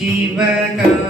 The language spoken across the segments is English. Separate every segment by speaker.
Speaker 1: Shiva Kama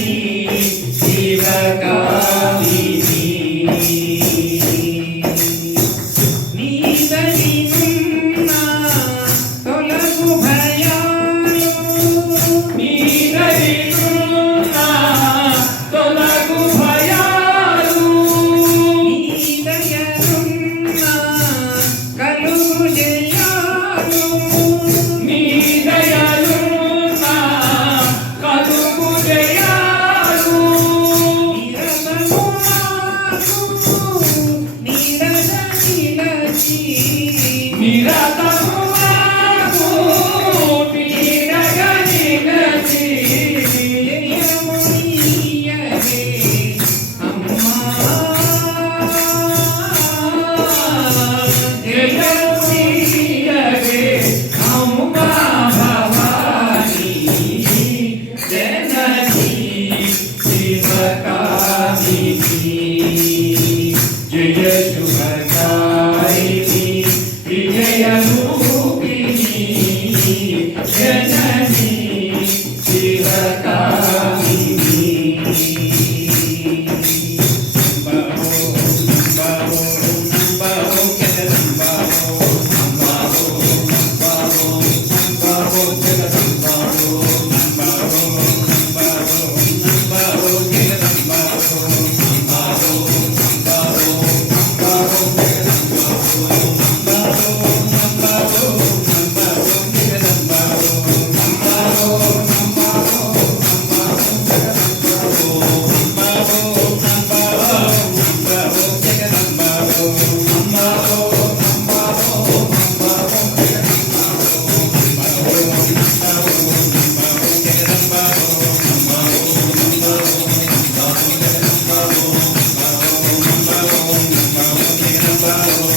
Speaker 2: Mirada
Speaker 1: 감사합니다.